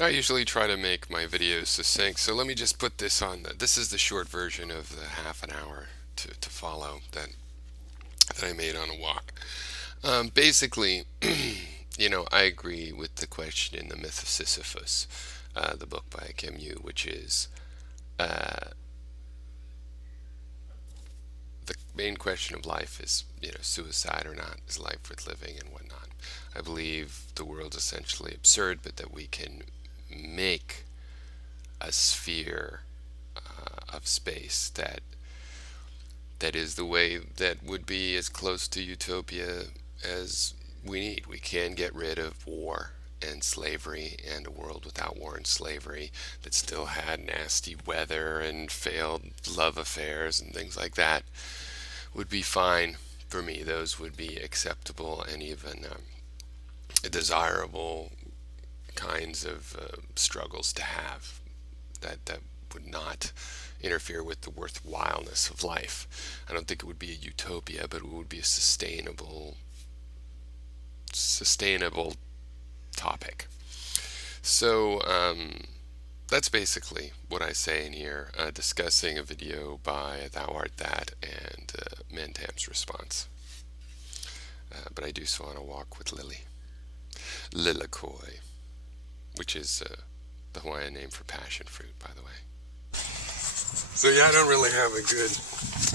I usually try to make my videos succinct, so let me just put this on. This is the short version of the half an hour to follow that I made on a walk. Basically, I agree with the question in The Myth of Sisyphus, the book by Camus, which is uh, the main question of life is, suicide or not, is life worth living and whatnot. I believe the world's essentially absurd, but that we can make a sphere of space that is the way that would be as close to utopia as we need. We can get rid of war and slavery and a world without war and slavery that still had nasty weather and failed love affairs and things like that would be fine for me. Those would be acceptable and even desirable kinds of struggles to have that would not interfere with the worthwhileness of life. I don't think it would be a utopia, but it would be a sustainable topic. So that's basically what I say in here, discussing a video by Thou Art That and Mentam's response. But I do so on a walk with Lily. Lilikoi, which is the Hawaiian name for passion fruit, by the way. So yeah, I don't really have a good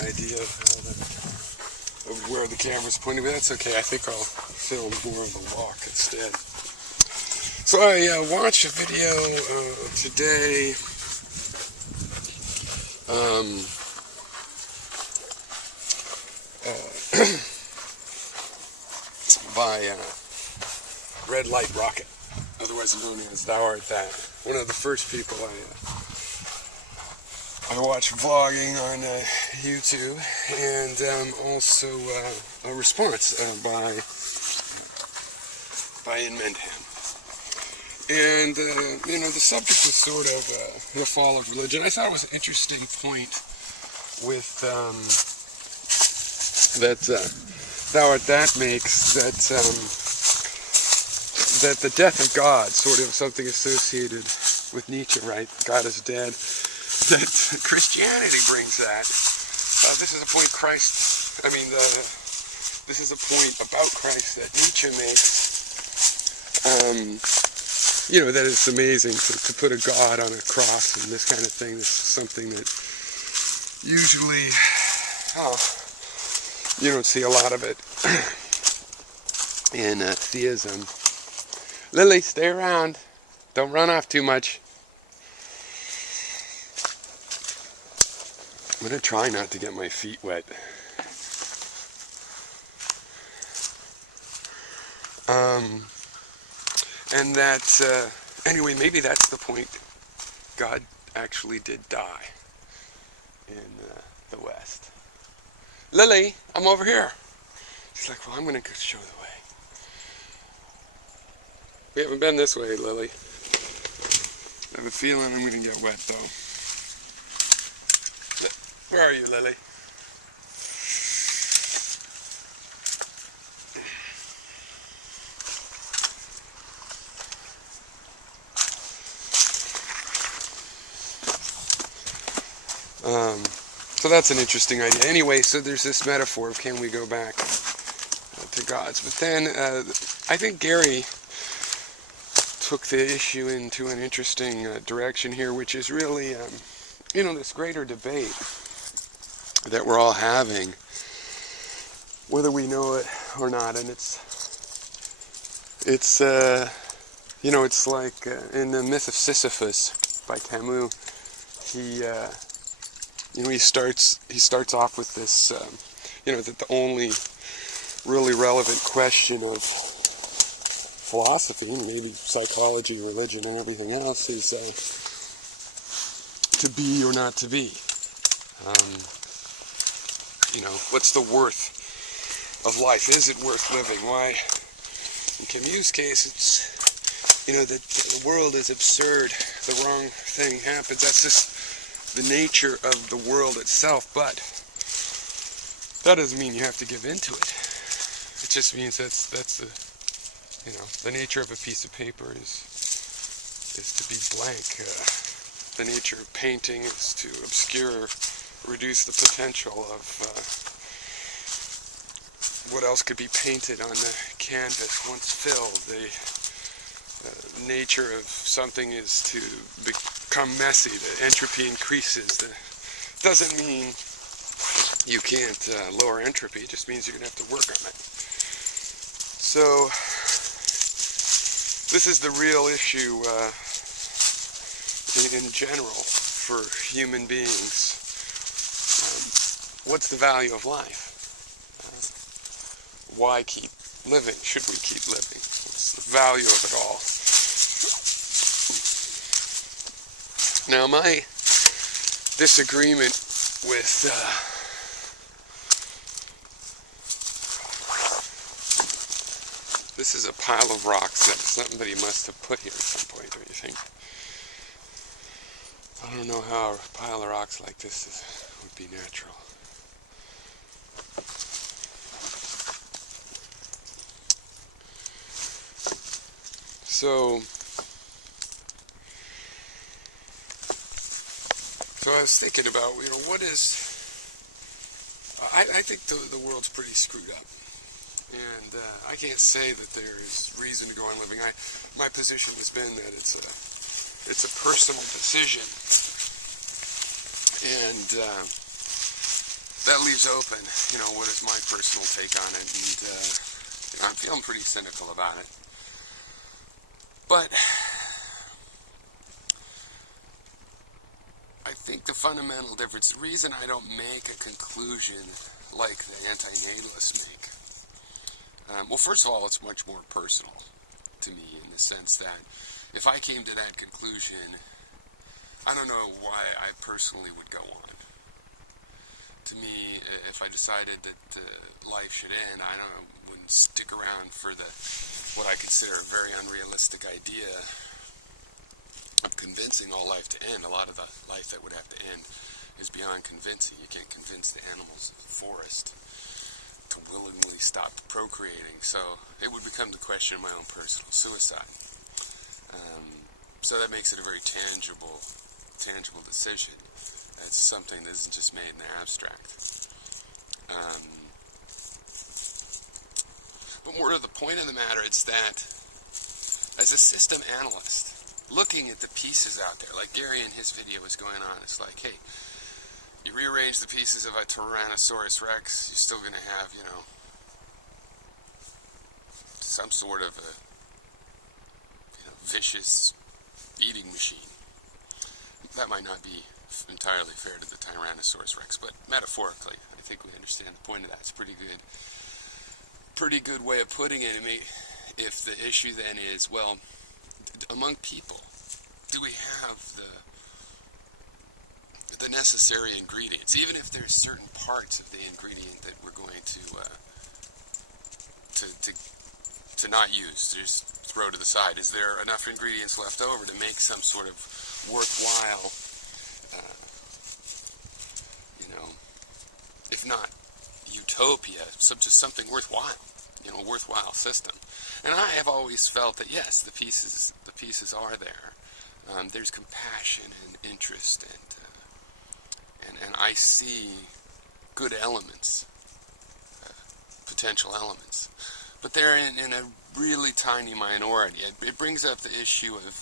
idea of where the camera's pointing, but that's okay. I think I'll film more of a walk instead. So I watched a video today by Red Light Rocket, otherwise known as Thou Art That. One of the first people I watch vlogging on YouTube, and also a response by Mentam. And the subject was sort of the fall of religion. I thought it was an interesting point with that Thou Art That makes, that the death of God, sort of something associated with Nietzsche, right? God is dead. That Christianity brings that. This is a point this is a point about Christ that Nietzsche makes. That it's amazing to put a God on a cross and this kind of thing. This is something that usually, you don't see a lot of it in theism. Lily, stay around. Don't run off too much. I'm going to try not to get my feet wet. And that, anyway, maybe that's the point. God actually did die in the West. Lily, I'm over here. She's like, well, I'm going to go show the way. We haven't been this way, Lily. I have a feeling I'm going to get wet, though. Where are you, Lily? So that's an interesting idea. Anyway, so there's this metaphor of can we go back to gods. But then I think Gary took the issue into an interesting direction here, which is really, this greater debate that we're all having, whether we know it or not. And it's like in the Myth of Sisyphus by Camus, he starts off with this, that the only really relevant question of philosophy, maybe psychology, religion, and everything else is to be or not to be. What's the worth of life? Is it worth living? Why? In Camus' case, it's, that the world is absurd. The wrong thing happens. That's just the nature of the world itself, but that doesn't mean you have to give into it. It just means that's the nature of a piece of paper is is to be blank. The nature of painting is to obscure, reduce the potential of what else could be painted on the canvas once filled. The nature of something is to become messy. The entropy increases. Doesn't mean you can't lower entropy. It just means you're going to have to work on it. So this is the real issue in general for human beings. What's the value of life? Why keep living? Should we keep living? What's the value of it all? Now, my disagreement with this is a pile of rocks that somebody must have put here at some point, don't you think? I don't know how a pile of rocks like this would be natural. So I was thinking about, what is... I think the world's pretty screwed up. And I can't say that there is reason to go on living. My position has been that it's a personal decision. And that leaves open, what is my personal take on it. And I'm feeling pretty cynical about it. But I think the fundamental difference, the reason I don't make a conclusion like the anti-natalists make, well, first of all, it's much more personal to me in the sense that if I came to that conclusion, I don't know why I personally would go on. To me, if I decided that life should end, wouldn't stick around for what I consider a very unrealistic idea of convincing all life to end. A lot of the life that would have to end is beyond convincing. You can't convince the animals of the forest to willingly stop procreating. So it would become the question of my own personal suicide. So that makes it a very tangible decision. That's something that isn't just made in the abstract. But more to the point of the matter, it's that as a system analyst, looking at the pieces out there, like Gary in his video was going on, it's like, hey, you rearrange the pieces of a Tyrannosaurus Rex, you're still going to have, some sort of a vicious eating machine. That might not be entirely fair to the Tyrannosaurus Rex, but metaphorically, I think we understand the point of that. It's pretty good way of putting it. If the issue then is, well, among people, do we have the necessary ingredients, even if there's certain parts of the ingredient that we're going to not use, to just throw to the side? Is there enough ingredients left over to make some sort of worthwhile, if not utopia, just something worthwhile, worthwhile system? And I have always felt that yes, the pieces are there. There's compassion and interest, and I see good elements, potential elements, but they're in a really tiny minority. It brings up the issue of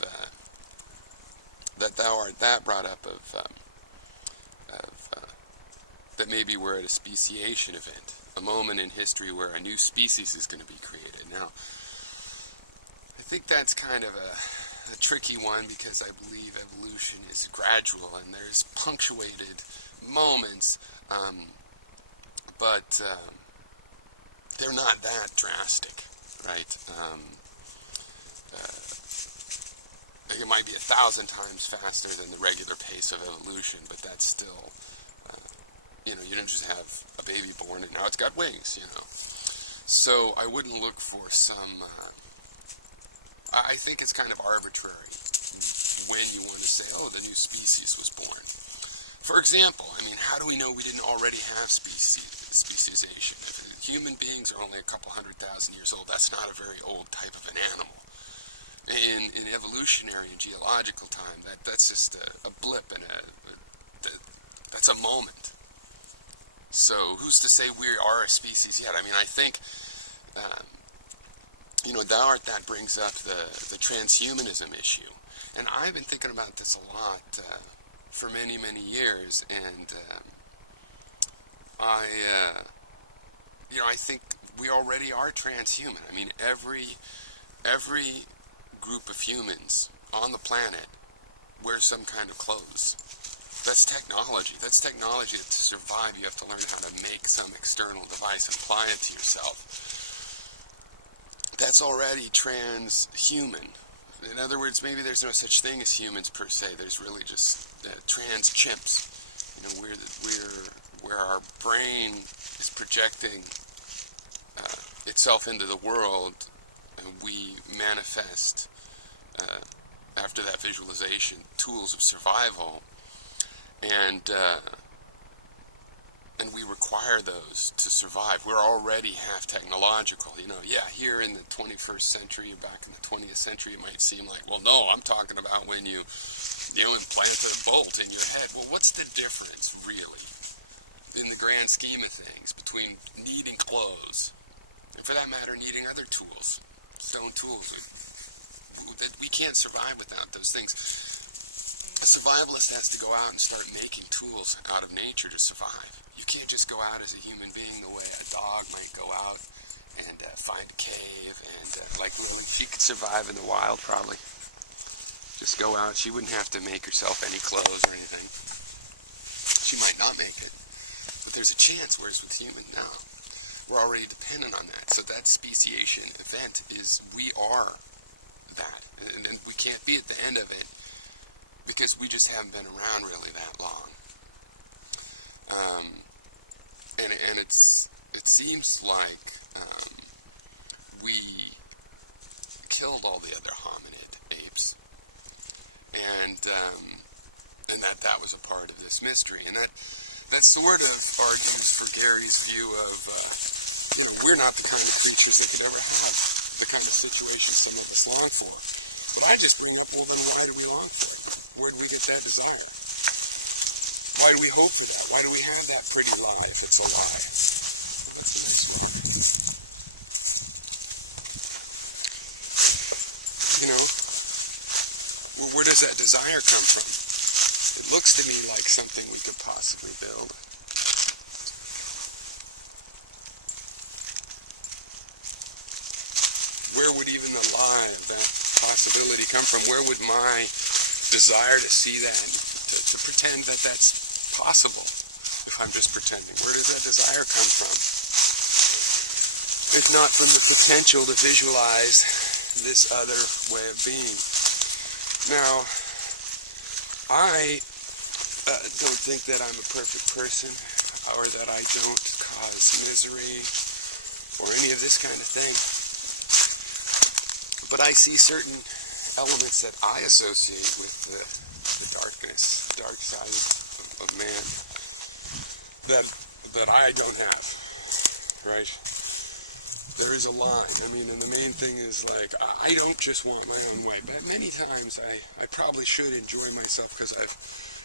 that brought up of that maybe we're at a speciation event, a moment in history where a new species is going to be created. Now, I think that's kind of a tricky one, because I believe evolution is gradual and there's punctuated moments, but they're not that drastic, right? It might be 1,000 times faster than the regular pace of evolution, but that's still, you don't just have a baby born and now it's got wings, So I wouldn't look for some, I think it's kind of arbitrary when you want to say, oh, the new species was born. For example, how do we know we didn't already have speciation? If human beings are only a couple 100,000 years old, that's not a very old type of an animal. in evolutionary and geological time, that's just a blip and that's a moment. So who's to say we are a species yet? I mean, I think, um, thou art that brings up the transhumanism issue. And I've been thinking about this a lot for many, many years. And I think we already are transhuman. I mean, every group of humans on the planet wears some kind of clothes. That's technology. That's technology that to survive, you have to learn how to make some external device and apply it to yourself. That's already transhuman. In other words, maybe there's no such thing as humans per se. There's really just trans chimps. Where our brain is projecting itself into the world, and we manifest after that visualization tools of survival, and we require those to survive. We're already half technological. Here in the 21st century, back in the 20th century, it might seem like, well, no, I'm talking about when you implanted a bolt in your head. Well, what's the difference, really, in the grand scheme of things, between needing clothes and, for that matter, needing other tools, stone tools? We can't survive without those things. A survivalist has to go out and start making tools out of nature to survive. You can't just go out as a human being the way a dog might go out and find a cave. And like Lily, she could survive in the wild probably. Just go out. She wouldn't have to make herself any clothes or anything. She might not make it, but there's a chance. Whereas with humans now, we're already dependent on that. So that speciation event is we are that, and we can't be at the end of it because we just haven't been around really that long. And it seems like we killed all the other hominid apes, and that was a part of this mystery, and that sort of argues for Gary's view of we're not the kind of creatures that could ever have the kind of situation some of us long for. But I just bring up, well, then why do we long for it? Where do we get that desire? Why do we hope for that? Why do we have that pretty lie if it's a lie? That's nice. Where does that desire come from? It looks to me like something we could possibly build. Where would even the lie of that possibility come from? Where would my desire to see that, to pretend that that's possible, if I'm just pretending? Where does that desire come from? If not from the potential to visualize this other way of being. Now, I don't think that I'm a perfect person, or that I don't cause misery, or any of this kind of thing. But I see certain elements that I associate with the darkness, dark side of man, that I don't have, right? There is a line. I mean, and the main thing is, like, I don't just want my own way. But many times I probably should enjoy myself because I've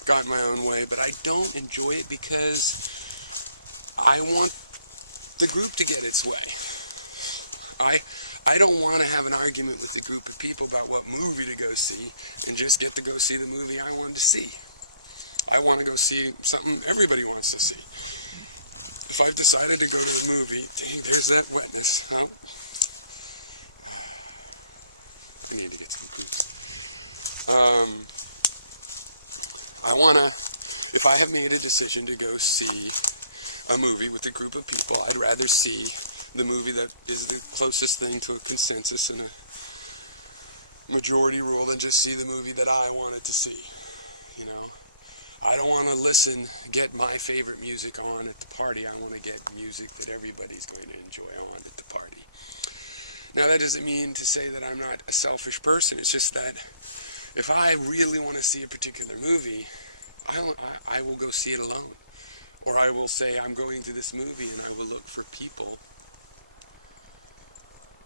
got my own way, but I don't enjoy it because I want the group to get its way. I don't want to have an argument with a group of people about what movie to go see and just get to go see the movie I want to see. I want to go see something everybody wants to see. If I've decided to go to the movie, there's that wetness. Huh? I need to get some fruits. If I have made a decision to go see a movie with a group of people, I'd rather see the movie that is the closest thing to a consensus and a majority rule than just see the movie that I wanted to see. I don't want to get my favorite music on at the party. I want to get music that everybody's going to enjoy. I want it to party. Now, that doesn't mean to say that I'm not a selfish person. It's just that if I really want to see a particular movie, I will go see it alone. Or I will say, I'm going to this movie, and I will look for people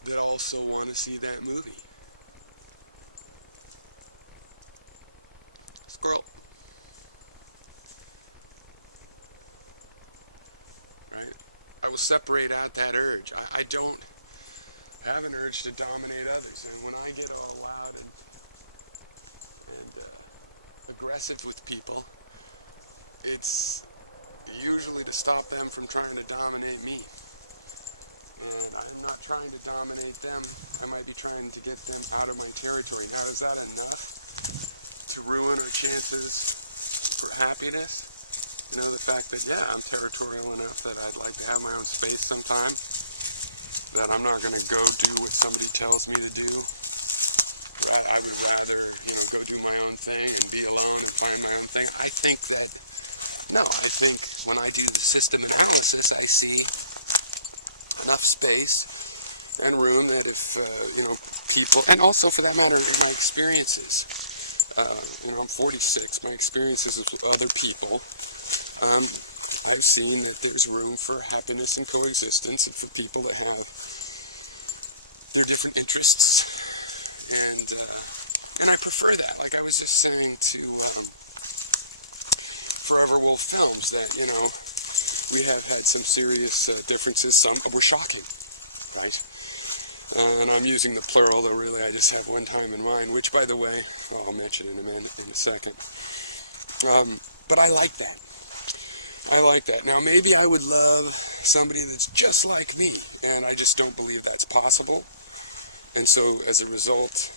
that also want to see that movie. Squirrel. Right? I will separate out that urge. I don't have an urge to dominate others. And when I get all loud and aggressive with people, it's usually to stop them from trying to dominate me. And I'm not trying to dominate them. I might be trying to get them out of my territory. Now, is that enough to ruin our chances for happiness? You know, the fact that, yeah, I'm territorial enough that I'd like to have my own space sometime, that I'm not going to go do what somebody tells me to do. I would rather, go do my own thing and be alone and find my own thing. I think that, no, I think when I do the system analysis, I see enough space and room that if, people, and also for that matter, in my experiences, I'm 46, my experiences with other people, I've seen that there's room for happiness and coexistence and for people that have their different interests, and I prefer that. Like I was just saying to Forever Wolf Films that, we have had some serious differences. Some were shocking, right? And I'm using the plural, though really I just have one time in mind, which, by the way, I'll mention in a second. But I like that. I like that. Now, maybe I would love somebody that's just like me, and I just don't believe that's possible. And so, as a result,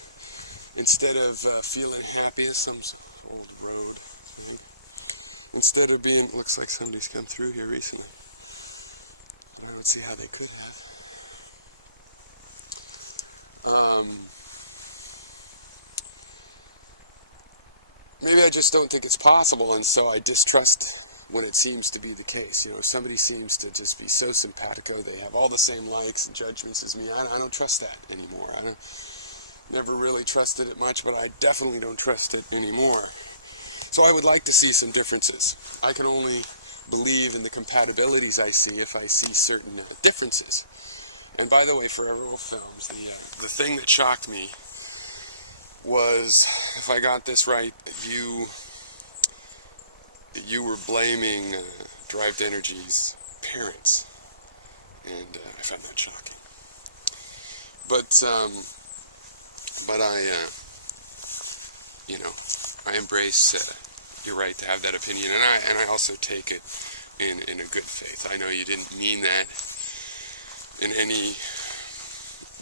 instead of feeling happy as some old road, instead of being, looks like somebody's come through here recently. I would see how they could have. Maybe I just don't think it's possible, and so I distrust when it seems to be the case. Somebody seems to just be so simpatico, they have all the same likes and judgments as me. I don't trust that anymore. I never really trusted it much, but I definitely don't trust it anymore. So I would like to see some differences. I can only believe in the compatibilities I see if I see certain differences. And by the way, for Forever Films, the thing that shocked me was, if I got this right, you were blaming Derived Energy's parents, and I found that shocking. But I embrace your right to have that opinion, and I also take it in a good faith. I know you didn't mean that in any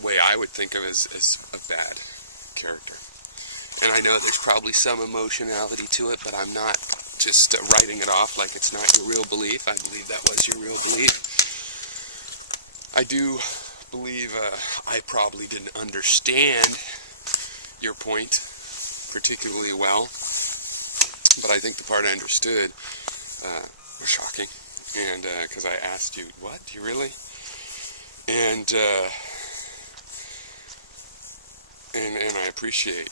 way I would think of as a bad character. And I know there's probably some emotionality to it, but I'm not just writing it off like it's not your real belief. I believe that was your real belief. I do believe I probably didn't understand your point particularly well, but I think the part I understood was shocking, and because I asked you, what, do you really? And I appreciate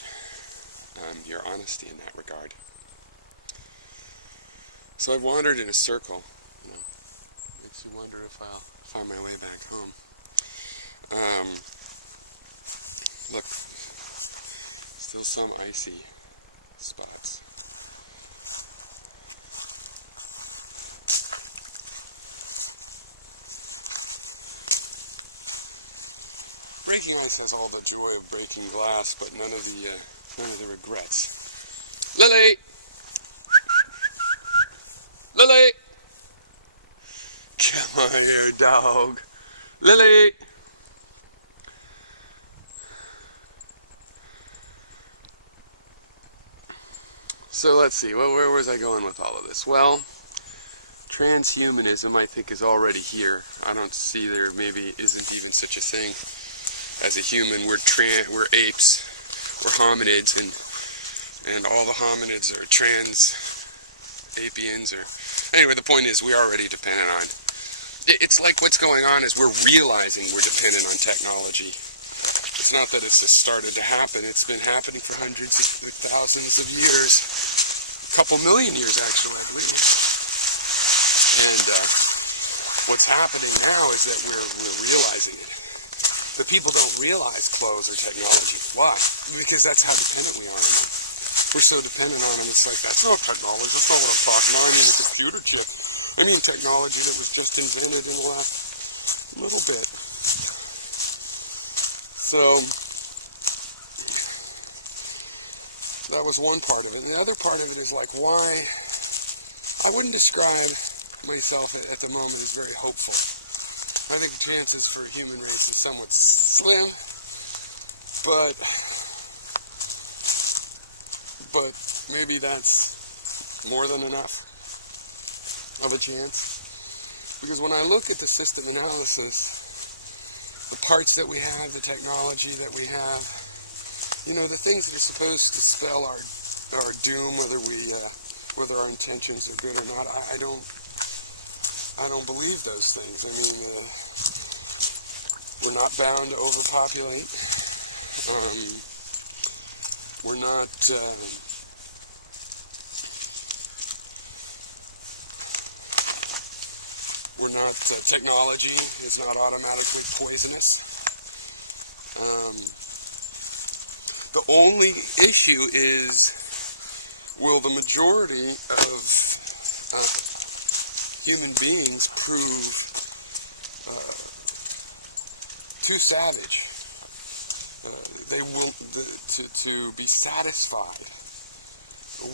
your honesty in that regard. So I've wandered in a circle. Makes you wonder if I'll find my way back home. Look, still some icy spots. Breaking ice has all the joy of breaking glass, but none of the regrets. Lily! Lily! Come on here, dog. Lily! So let's see, where was I going with all of this? Well, transhumanism, I think, is already here. I don't see there maybe isn't even such a thing as a human. We're apes, we're hominids, and all the hominids are trans-apians, or anyway, the point is we're already dependent on. It's like what's going on is we're realizing we're dependent on technology. It's not that it's just started to happen. It's been happening for hundreds of thousands of years, a couple million years actually, I believe. And what's happening now is that we're realizing it. But people don't realize clothes or technology. Why? Because that's how dependent we are on them. we're so dependent on them. It's like, that's not technology, that's not what I'm talking about. I mean a computer chip. I mean technology that was just invented in the last little bit. So, that was one part of it. And the other part of it is like, why, I wouldn't describe myself at the moment as very hopeful. I think the chances for a human race is somewhat slim, but maybe that's more than enough of a chance. Because when I look at the system analysis, the parts that we have, the technology that we have, you know, the things that are supposed to spell our doom, whether our intentions are good or not, I don't believe those things. I mean, we're not bound to overpopulate. We're not. Technology is not automatically poisonous. The only issue is, will the majority of human beings prove too savage? They will to be satisfied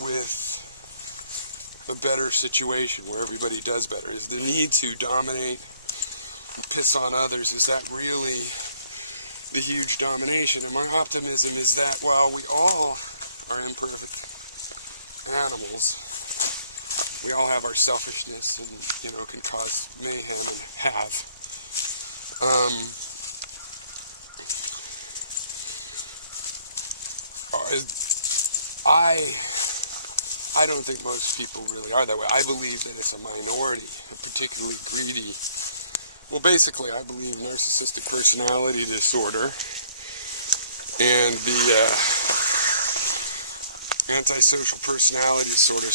with a better situation where everybody does better. If the need to dominate, piss on others, is that really the huge domination? And my optimism is that while we all are imperfect animals, we all have our selfishness and, you know, can cause mayhem and have. I don't think most people really are that way. I believe that it's a minority, a particularly greedy. Well, basically, I believe narcissistic personality disorder and the antisocial personality disorder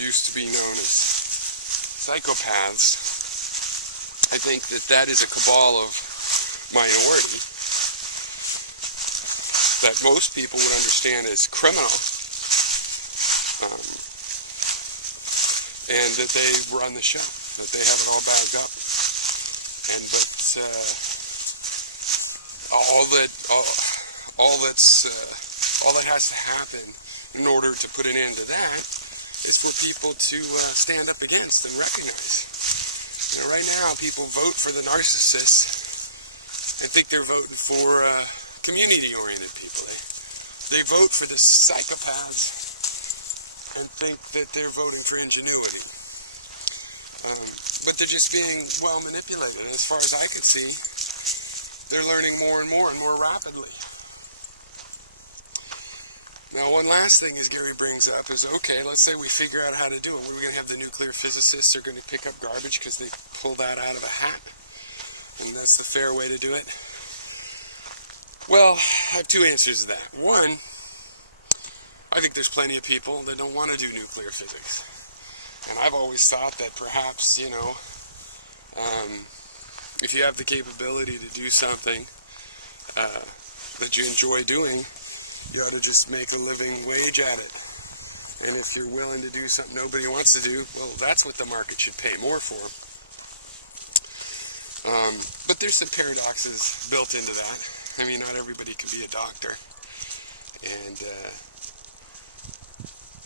used to be known as psychopaths. I think that is a cabal of minority that most people would understand as criminal. And that they run the show, that they have it all bagged up, all that has to happen in order to put an end to that is for people to stand up against and recognize. You know, right now, people vote for the narcissists and think they're voting for community-oriented people. They vote for the psychopaths and think that they're voting for ingenuity. But they're just being well manipulated. And as far as I can see, they're learning more and more rapidly. Now, one last thing as Gary brings up is, okay, let's say we figure out how to do it. We're going to have the nuclear physicists are going to pick up garbage because they pull that out of a hat. And that's the fair way to do it. Well, I have two answers to that. One, I think there's plenty of people that don't want to do nuclear physics. And I've always thought that perhaps, you know, if you have the capability to do something that you enjoy doing, you ought to just make a living wage at it. And if you're willing to do something nobody wants to do, well, that's what the market should pay more for. But there's some paradoxes built into that. I mean, not everybody can be a doctor.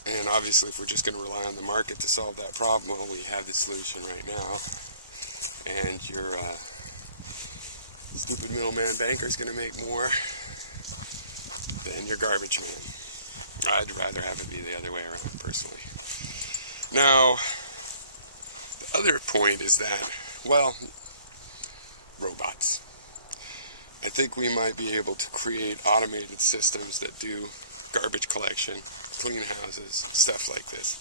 And obviously, if we're just going to rely on the market to solve that problem, well, we have the solution right now. And your stupid middleman banker is going to make more than your garbage man. I'd rather have it be the other way around, personally. Now, the other point is that, well, robots. I think we might be able to create automated systems that do garbage collection, clean houses, stuff like this.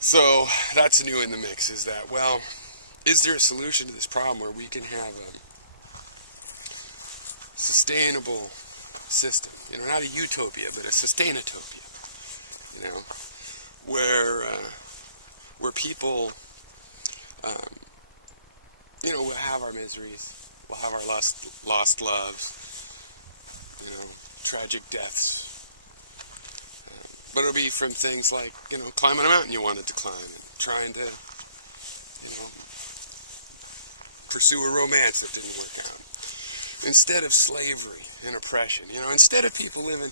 So that's new in the mix, is that, well, is there a solution to this problem where we can have a sustainable system, you know, not a utopia, but a sustainatopia, you know, where people, you know, will have our miseries, we'll have our lost loves, you know, tragic deaths, But it'll be from things like, climbing a mountain you wanted to climb, and trying to, pursue a romance that didn't work out. Instead of slavery and oppression, instead of people living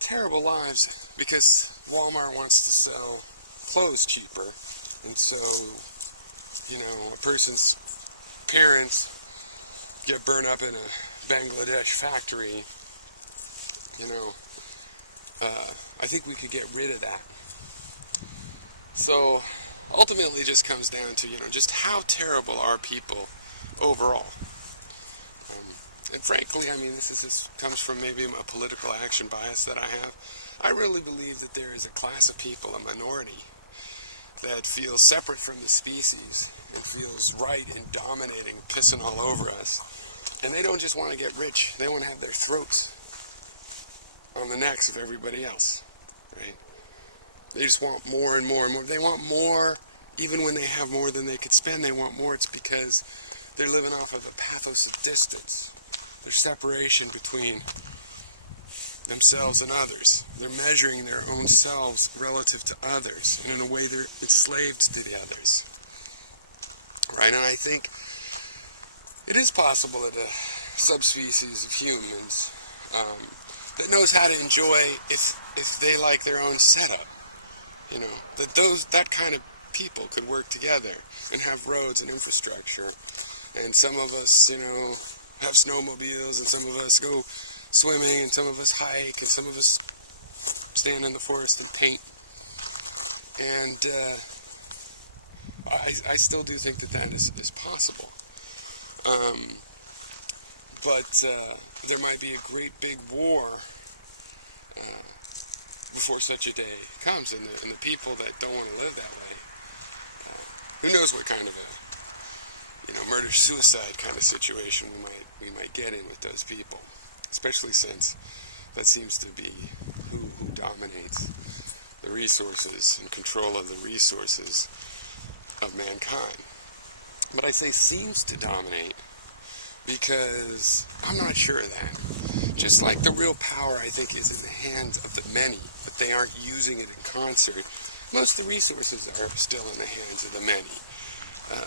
terrible lives because Walmart wants to sell clothes cheaper, and so, a person's parents get burned up in a Bangladesh factory, I think we could get rid of that. So ultimately it just comes down to, just how terrible are people overall. And frankly, this comes from maybe a political action bias that I have. I really believe that there is a class of people, a minority, that feels separate from the species and feels right in dominating, pissing all over us. And they don't just want to get rich, they want to have their throats on the necks of everybody else, right? They just want more and more and more. They want more, even when they have more than they could spend, they want more. It's because they're living off of the pathos of distance. There's separation between themselves and others. They're measuring their own selves relative to others, and in a way they're enslaved to the others, right? And I think it is possible that a subspecies of humans that knows how to enjoy if they like their own setup, that kind of people could work together and have roads and infrastructure. And some of us, have snowmobiles, and some of us go swimming, and some of us hike, and some of us stand in the forest and paint. And I still do think that is possible. But there might be a great big war before such a day comes, and the people that don't want to live that way, who knows what kind of a murder-suicide kind of situation we might get in with those people, especially since that seems to be who dominates the resources and control of the resources of mankind. But I say seems to dominate because I'm not sure of that. Just like the real power, I think, is in the hands of the many, but they aren't using it in concert. Most of the resources are still in the hands of the many,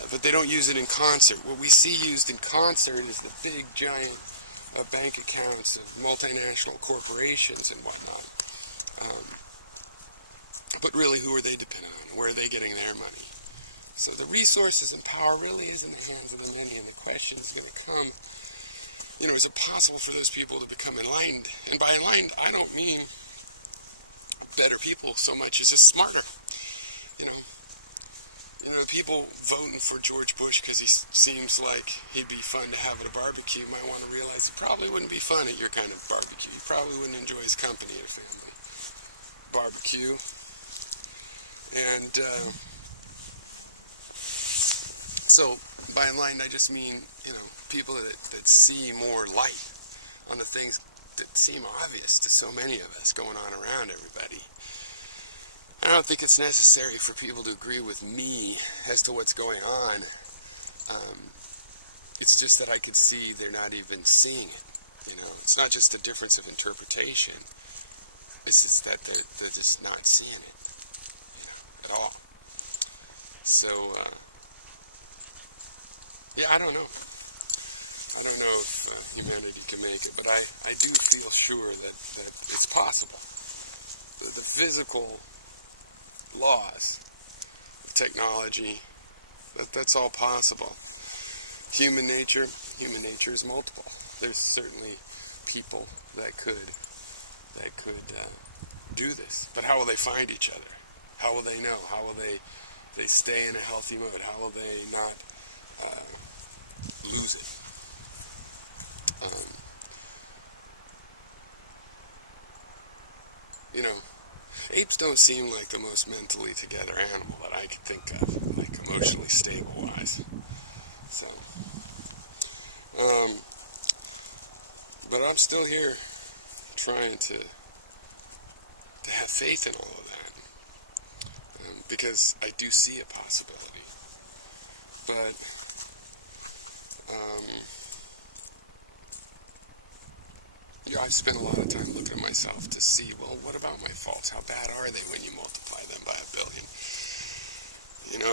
but they don't use it in concert. What we see used in concert is the big, giant bank accounts of multinational corporations and whatnot. But really, who are they dependent on? Where are they getting their money? So the resources and power really is in the hands of the many, and the question is going to come, is it possible for those people to become enlightened? And by enlightened, I don't mean better people so much as just smarter. People voting for George Bush because he seems like he'd be fun to have at a barbecue might want to realize it probably wouldn't be fun at your kind of barbecue. You probably wouldn't enjoy his company at a family barbecue. And so by enlightened, I just mean, people that see more light on the things that seem obvious to so many of us going on around everybody. I don't think it's necessary for people to agree with me as to what's going on. It's just that I could see they're not even seeing it. It's not just a difference of interpretation. It's just that they're just not seeing it at all. So, I don't know. I don't know if humanity can make it, but I do feel sure that it's possible. The physical laws of technology, that's all possible. Human nature is multiple. There's certainly people that could do this, but how will they find each other? How will they know? How will they stay in a healthy mode? How will they not lose it? Apes don't seem like the most mentally together animal that I could think of, like emotionally stable-wise. So, but I'm still here trying to have faith in all of that, because I do see a possibility. But I've spent a lot of time looking at myself to see, well, what about my faults? How bad are they when you multiply them by 1,000,000,000?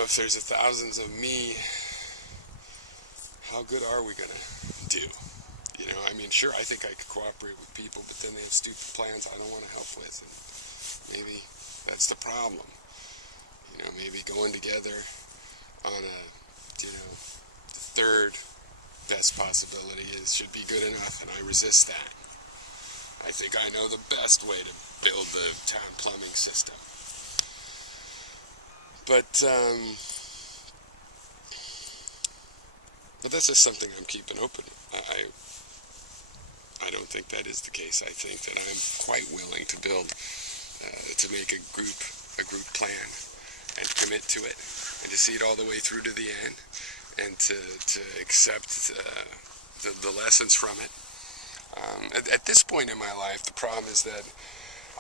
If there's thousands of me, how good are we going to do? Sure, I think I could cooperate with people, but then they have stupid plans I don't want to help with, and maybe that's the problem. Maybe going together on a, third best possibility should be good enough, and I resist that. I think I know the best way to build the town plumbing system. But that's just something I'm keeping open. I don't think that is the case. I think that I'm quite willing to to make a group plan and commit to it, and to see it all the way through to the end, and to accept the lessons from it. At this point in my life, the problem is that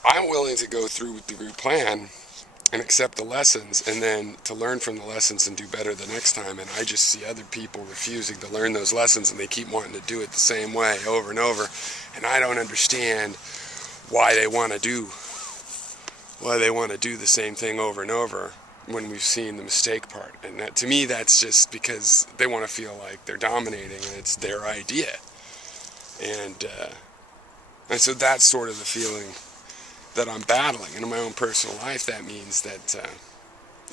I'm willing to go through with the group plan and accept the lessons, and then to learn from the lessons and do better the next time. And I just see other people refusing to learn those lessons, and they keep wanting to do it the same way over and over. And I don't understand why they want to do the same thing over and over when we've seen the mistake part. And that, to me, that's just because they want to feel like they're dominating and it's their idea. And so that's sort of the feeling that I'm battling. And in my own personal life, that means that,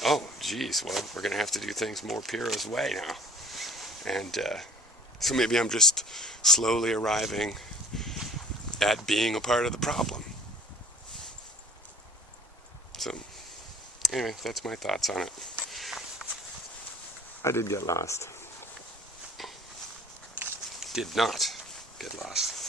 well, we're going to have to do things more Piro's way now. And so maybe I'm just slowly arriving at being a part of the problem. So, anyway, that's my thoughts on it. I did get lost. Did not get lost.